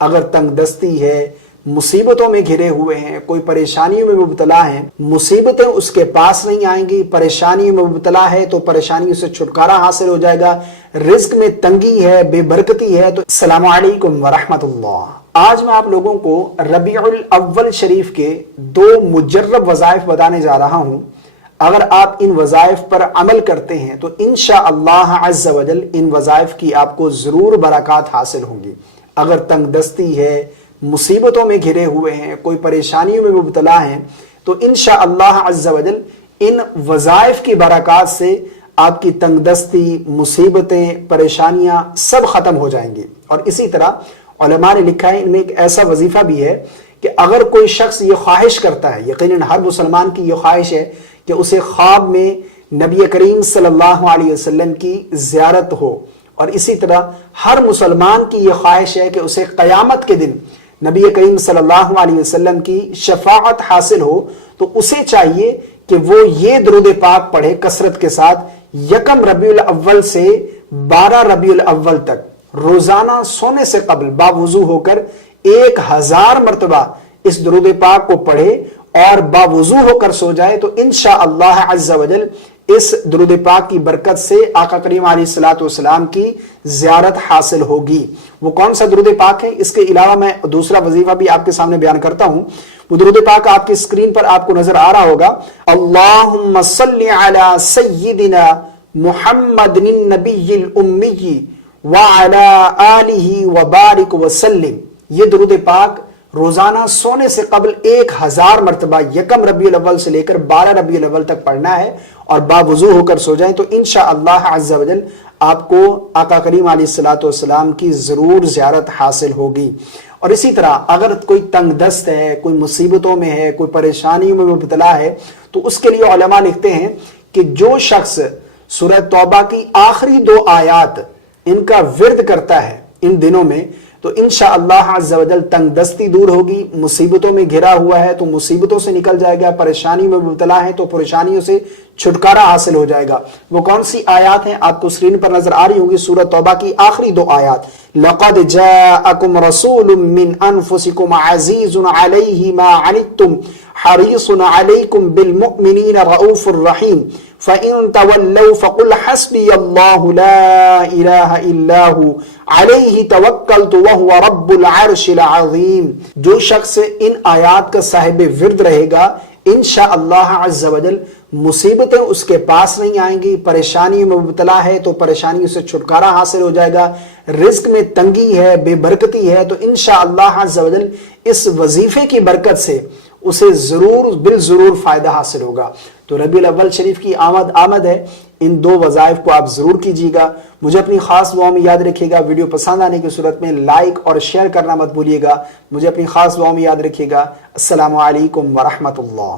اگر تنگ دستی ہے، مصیبتوں میں گھرے ہوئے ہیں، کوئی پریشانیوں میں مبتلا ہیں، مصیبتیں اس کے پاس نہیں آئیں گی، پریشانیوں میں مبتلا ہے تو پریشانیوں سے چھٹکارا حاصل ہو جائے گا، رزق میں تنگی ہے، بے برکتی ہے تو السلام علیکم ورحمت اللہ۔ آج میں آپ لوگوں کو ربیع الاول شریف کے 2 مجرب وظائف بتانے جا رہا ہوں۔ اگر آپ ان وظائف پر عمل کرتے ہیں تو انشاءاللہ عز و جل ان وظائف کی آپ کو ضرور برکات حاصل ہوں گی۔ اگر تنگ دستی ہے، مصیبتوں میں گھرے ہوئے ہیں، کوئی پریشانیوں میں مبتلا ہیں تو انشاءاللہ عز و جل ان وظائف کی برکات سے آپ کی تنگ دستی، مصیبتیں، پریشانیاں سب ختم ہو جائیں گی۔ اور اسی طرح علماء نے لکھا ہے ان میں ایک ایسا وظیفہ بھی ہے کہ اگر کوئی شخص یہ خواہش کرتا ہے، یقیناً ہر مسلمان کی یہ خواہش ہے کہ اسے خواب میں نبی کریم صلی اللہ علیہ وسلم کی زیارت ہو، اور اسی طرح ہر مسلمان کی یہ خواہش ہے کہ اسے قیامت کے دن نبی کریم صلی اللہ علیہ وسلم کی شفاعت حاصل ہو، تو اسے چاہیے کہ وہ یہ درود پاک پڑھے کثرت کے ساتھ 1 ربیع الاول سے 12 ربیع الاول تک، روزانہ سونے سے قبل باوضو ہو کر 1000 مرتبہ اس درود پاک کو پڑھے اور باوضو ہو کر سو جائے تو انشاءاللہ عز و جل اس درود پاک کی برکت سے آقا کریم علیہ الصلوۃ والسلام کی زیارت حاصل ہوگی۔ وہ کون سا درود پاک ہے؟ اس کے علاوہ میں دوسرا وظیفہ بھی آپ کے سامنے بیان کرتا ہوں۔ وہ درود پاک آپ کی اسکرین پر آپ کو نظر آ رہا ہوگا۔ اللہم صلی علی سیدنا محمد النبی الامی وعلی آلہ وبارک وسلم۔ یہ درود پاک روزانہ سونے سے قبل 1000 مرتبہ 1 ربیع الاول سے لے کر 12 ربیع الاول تک پڑھنا ہے اور باوضو ہو کر سو جائیں تو انشاءاللہ عز و جل آپ کو آقا کریم علیہ الصلوۃ والسلام کی ضرور زیارت حاصل ہوگی۔ اور اسی طرح اگر کوئی تنگ دست ہے، کوئی مصیبتوں میں ہے، کوئی پریشانیوں میں مبتلا ہے تو اس کے لیے علماء لکھتے ہیں کہ جو شخص سورہ توبہ کی آخری 2 آیات ان کا ورد کرتا ہے ان دنوں میں تو انشاءاللہ عز و جل تنگ دستی دور ہوگی، مصیبتوں میں گھرا ہوا ہے تو مصیبتوں سے نکل جائے گا، پریشانی میں مبتلا ہے تو پریشانیوں سے چھٹکارا حاصل ہو جائے گا۔ وہ کون سی آیات ہیں؟ آپ کو اسکرین پر نظر آ رہی ہوگی، سورہ توبہ کی آخری 2 آیات۔ لَقَدْ جَاءَكُمْ رَسُولٌ مِّنْ أَنفُسِكُمْ عَزِيزٌ عَلَيْهِ مَا عَنِتُّمْ حَرِيصٌ عَلَيْكُمْ بِالْمُؤْمِنِينَ رَءُوفٌ رَحِيمٌ فَإِن تَوَلَّوْا فَقُلْ حَسْبِيَ اللَّهُ لَا إِلَٰهَ إِلَّا هُوَ عَلَيْهِ تَوَكَّلْتُ وَهُوَ رَبُّ الْعَرْشِ الْعَظِيمِ۔ جو شخص ان آیات کا صاحب ورد رہے گا انشاءاللہ عز و جل مصیبتیں اس کے پاس نہیں آئیں گی، پریشانیوں میں مبتلا ہے تو پریشانیوں سے چھٹکارا حاصل ہو جائے گا، رزق میں تنگی ہے، بے برکتی ہے تو انشاءاللہ عز و جل اس وظیفے کی برکت سے اسے ضرور بالضرور فائدہ حاصل ہوگا۔ تو ربیع الاول شریف کی آمد ہے، ان 2 وظائف کو آپ ضرور کیجیے گا۔ مجھے اپنی خاص دعاؤں میں یاد رکھیے گا، ویڈیو پسند آنے کی صورت میں لائک اور شیئر کرنا مت بھولیے گا۔ مجھے اپنی خاص دعاؤں میں یاد رکھیے گا۔ السلام علیکم ورحمت اللہ۔